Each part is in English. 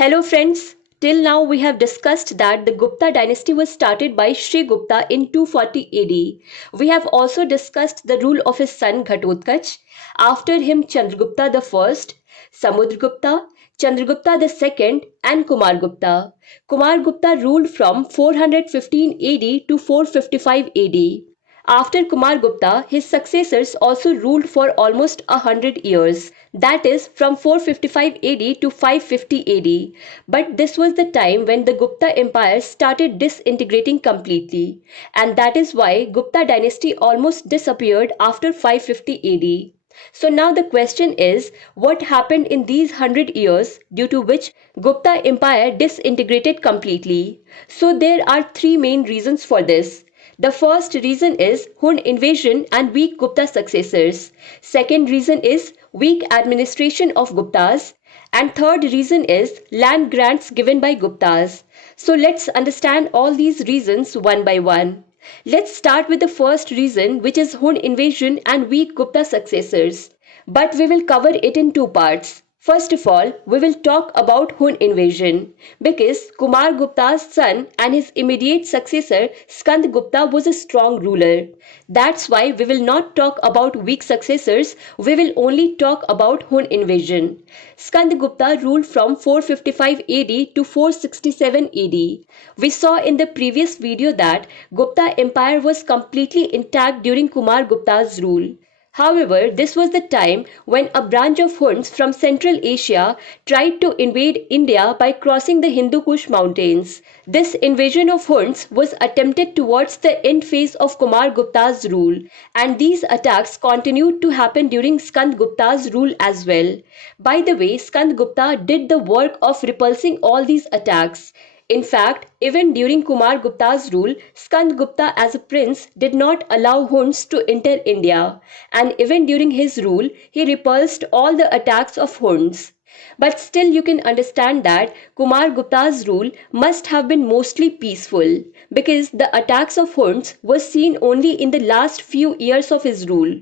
Hello friends, till now we have discussed that the Gupta dynasty was started by Sri Gupta in 240 AD. We have also discussed the rule of his son Ghatotkaч, after him Chandragupta the first, Samudragupta, Chandragupta the second and Kumargupta. Kumargupta ruled from 415 AD to 455 AD. After Kumargupta, his successors also ruled for almost 100 years, that is from 455 AD to 550 AD. But this was the time when the Gupta Empire started disintegrating completely, and that is why Gupta dynasty almost disappeared after 550 AD. So now the question is, what happened in these 100 years due to which Gupta Empire disintegrated completely? So there are three main reasons for this. The first reason is Hun invasion and weak Gupta successors. Second reason is weak administration of Guptas. And third reason is land grants given by Guptas. So let's understand all these reasons one by one. Let's start with the first reason, which is Hun invasion and weak Gupta successors. But we will cover it in two parts. First of all, we will talk about Hun invasion because Kumar Gupta's son and his immediate successor Skandgupta was a strong ruler. That's why we will not talk about weak successors, we will only talk about Hun invasion. Skandgupta ruled from 455 AD to 467 AD. We saw in the previous video that Gupta Empire was completely intact during Kumar Gupta's rule. However, this was the time when a branch of Huns from Central Asia tried to invade India by crossing the Hindu Kush mountains. This invasion of Huns was attempted towards the end phase of Kumar Gupta's rule, and these attacks continued to happen during Skandgupta's rule as well. By the way, Skandgupta did the work of repulsing all these attacks. In fact, even during Kumar Gupta's rule, Skandgupta as a prince did not allow Huns to enter India, and even during his rule, he repulsed all the attacks of Huns. But still you can understand that Kumar Gupta's rule must have been mostly peaceful because the attacks of Huns were seen only in the last few years of his rule.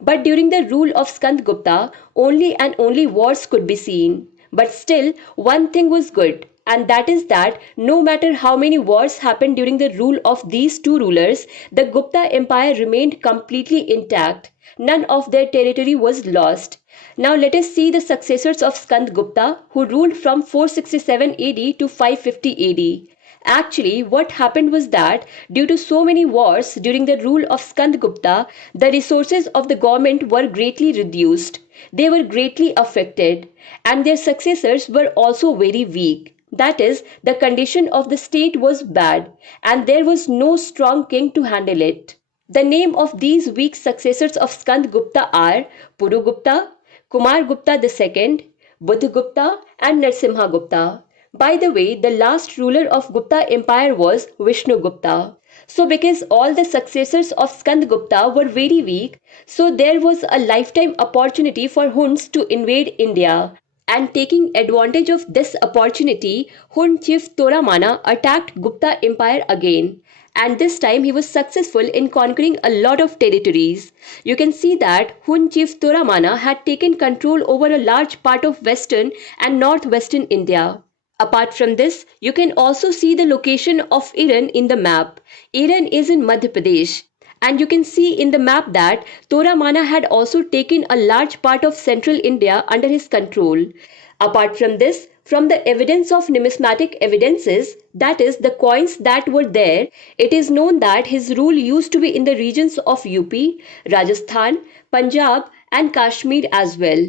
But during the rule of Skandgupta, only and only wars could be seen. But still, one thing was good, and that is that no matter how many wars happened during the rule of these two rulers, the Gupta Empire remained completely intact. None of their territory was lost. Now let us see the successors of Skandgupta who ruled from 467 AD to 550 AD. Actually, what happened was that due to so many wars during the rule of Skandgupta, the resources of the government were greatly reduced. They were greatly affected, and their successors were also very weak. That is, the condition of the state was bad, and there was no strong king to handle it. The name of these weak successors of Skandgupta are Purugupta, Kumargupta II, Buddhagupta, and Narsimhagupta. By the way, the last ruler of Gupta Empire was Vishnugupta. So because all the successors of Skandgupta were very weak, so there was a lifetime opportunity for Huns to invade India. And taking advantage of this opportunity, Hun chief Toramana attacked Gupta Empire again. And this time he was successful in conquering a lot of territories. You can see that Hun chief Toramana had taken control over a large part of western and northwestern India. Apart from this, you can also see the location of Iran in the map. Iran is in Madhya Pradesh. And you can see in the map that Toramana had also taken a large part of central India under his control. Apart from this, from the evidence of numismatic evidences, that is the coins that were there, it is known that his rule used to be in the regions of UP, Rajasthan, Punjab and Kashmir as well.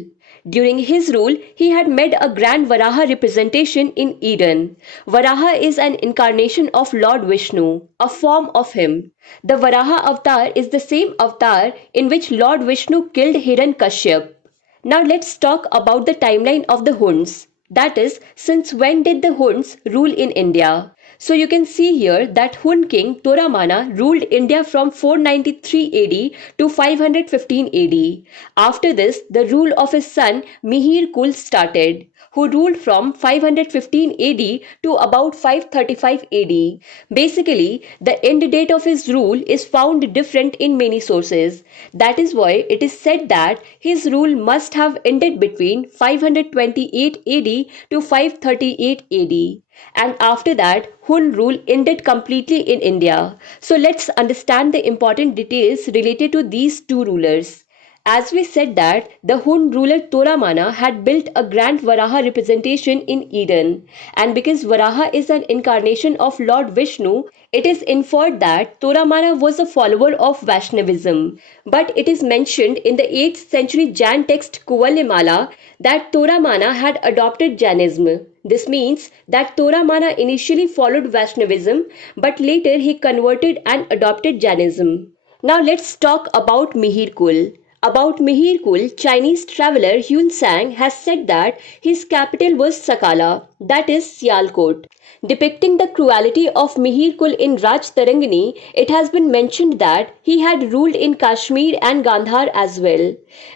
During his rule, he had made a grand Varaha representation in Eden. Varaha is an incarnation of Lord Vishnu, a form of him. The Varaha avatar is the same avatar in which Lord Vishnu killed Hiranyakashyap. Now let's talk about the timeline of the Huns. That is, since when did the Huns rule in India? So you can see here that Hun king Toramana ruled India from 493 AD to 515 AD. After this, the rule of his son Mihir Kul started, who ruled from 515 AD to about 535 AD. Basically, the end date of his rule is found different in many sources. That is why it is said that his rule must have ended between 528 AD to 538 AD. And after that, Hun rule ended completely in India. So let's understand the important details related to these two rulers. As we said that the Hun ruler Toramana had built a grand Varaha representation in Eden, and because Varaha is an incarnation of Lord Vishnu, it is inferred that Toramana was a follower of Vaishnavism. But it is mentioned in the 8th century Jain text Kuvalimala that Toramana had adopted Jainism. This means that Toramana initially followed Vaishnavism, but later he converted and adopted Jainism. Now let's talk about Mihir Kul. About Mihir Kul, Chinese traveller Yun Sang has said that his capital was Sakala, that is Sialkot. Depicting the cruelty of Mihir Kul in Raj Tarangani, it has been mentioned that he had ruled in Kashmir and Gandhar as well.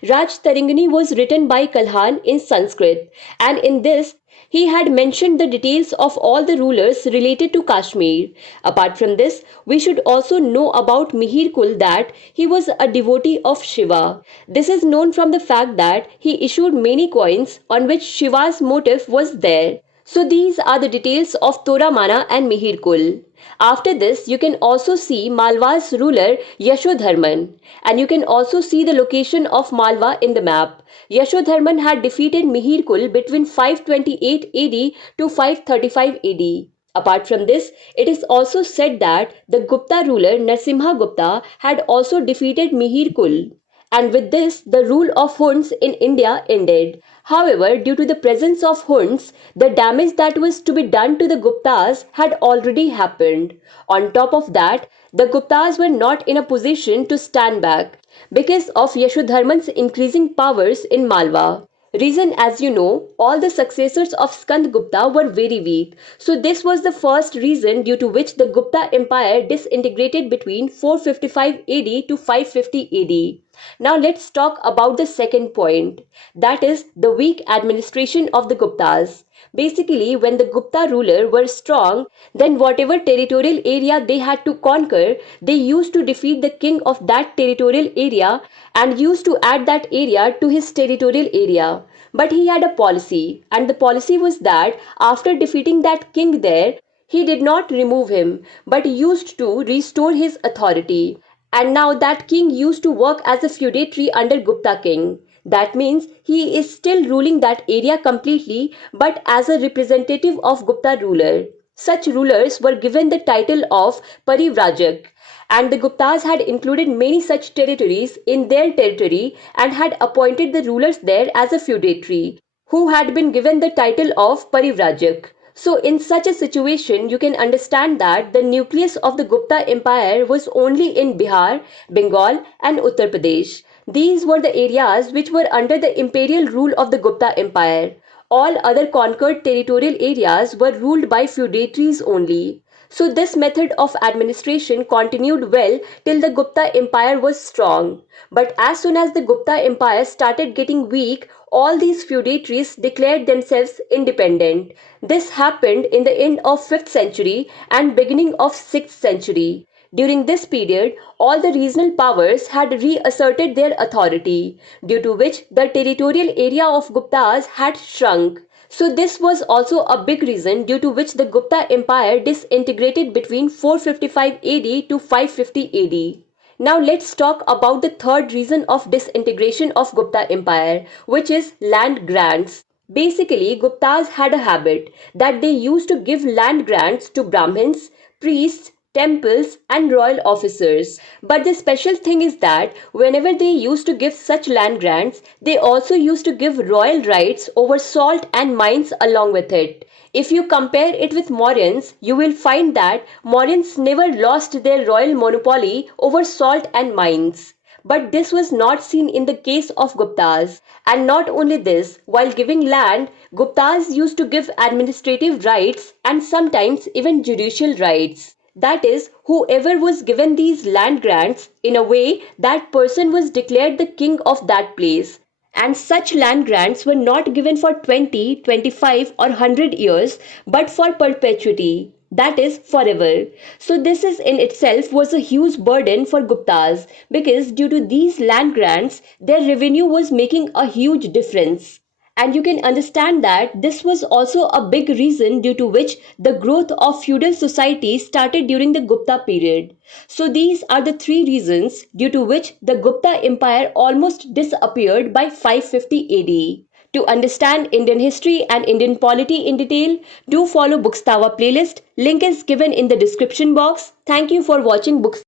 Raj Tarangani was written by Kalhan in Sanskrit, and in this he had mentioned the details of all the rulers related to Kashmir. Apart from this, we should also know about Mihir Kul that he was a devotee of Shiva. This is known from the fact that he issued many coins on which Shiva's motif was there. So these are the details of Toramana and Mihir Kul. After this, you can also see Malwa's ruler Yashodharman, and you can also see the location of Malwa in the map. Yashodharman had defeated Mihir Kul between 528 AD to 535 AD. Apart from this, it is also said that the Gupta ruler Narsimha Gupta had also defeated Mihir Kul. And with this, the rule of Huns in India ended. However, due to the presence of Huns, the damage that was to be done to the Guptas had already happened. On top of that, the Guptas were not in a position to stand back because of Yashodharman's increasing powers in Malwa. Reason, as you know, all the successors of Skandgupta were very weak. So this was the first reason due to which the Gupta Empire disintegrated between 455 AD to 550 AD. Now let's talk about the second point, that is the weak administration of the Guptas. Basically, when the Gupta ruler were strong, then whatever territorial area they had to conquer, they used to defeat the king of that territorial area and used to add that area to his territorial area. But he had a policy, and the policy was that after defeating that king there, he did not remove him, but used to restore his authority. And now that king used to work as a feudatory under Gupta king. That means he is still ruling that area completely, but as a representative of Gupta ruler. Such rulers were given the title of Parivrajak, and the Guptas had included many such territories in their territory and had appointed the rulers there as a feudatory, who had been given the title of Parivrajak. So in such a situation, you can understand that the nucleus of the Gupta Empire was only in Bihar, Bengal and Uttar Pradesh. These were the areas which were under the imperial rule of the Gupta Empire. All other conquered territorial areas were ruled by feudatories only. So this method of administration continued well till the Gupta Empire was strong. But as soon as the Gupta Empire started getting weak, all these feudatories declared themselves independent. This happened in the end of 5th century and beginning of 6th century. During this period, all the regional powers had reasserted their authority, due to which the territorial area of Guptas had shrunk. So this was also a big reason due to which the Gupta Empire disintegrated between 455 AD to 550 AD. Now let's talk about the third reason of disintegration of Gupta Empire, which is land grants. Basically, Guptas had a habit that they used to give land grants to Brahmins, priests, temples and royal officers. But the special thing is that whenever they used to give such land grants, they also used to give royal rights over salt and mines along with it. If you compare it with Mauryans, you will find that Mauryans never lost their royal monopoly over salt and mines. But this was not seen in the case of Guptas. And not only this, while giving land, Guptas used to give administrative rights and sometimes even judicial rights. That is, whoever was given these land grants, in a way, that person was declared the king of that place. And such land grants were not given for 20, 25, or 100 years, but for perpetuity. That is forever. So this is in itself was a huge burden for Guptas because due to these land grants, their revenue was making a huge difference. And you can understand that this was also a big reason due to which the growth of feudal society started during the Gupta period. So these are the three reasons due to which the Gupta Empire almost disappeared by 550 AD. To understand Indian history and Indian polity in detail, do follow Bookstava playlist. Link is given in the description box. Thank you for watching Books.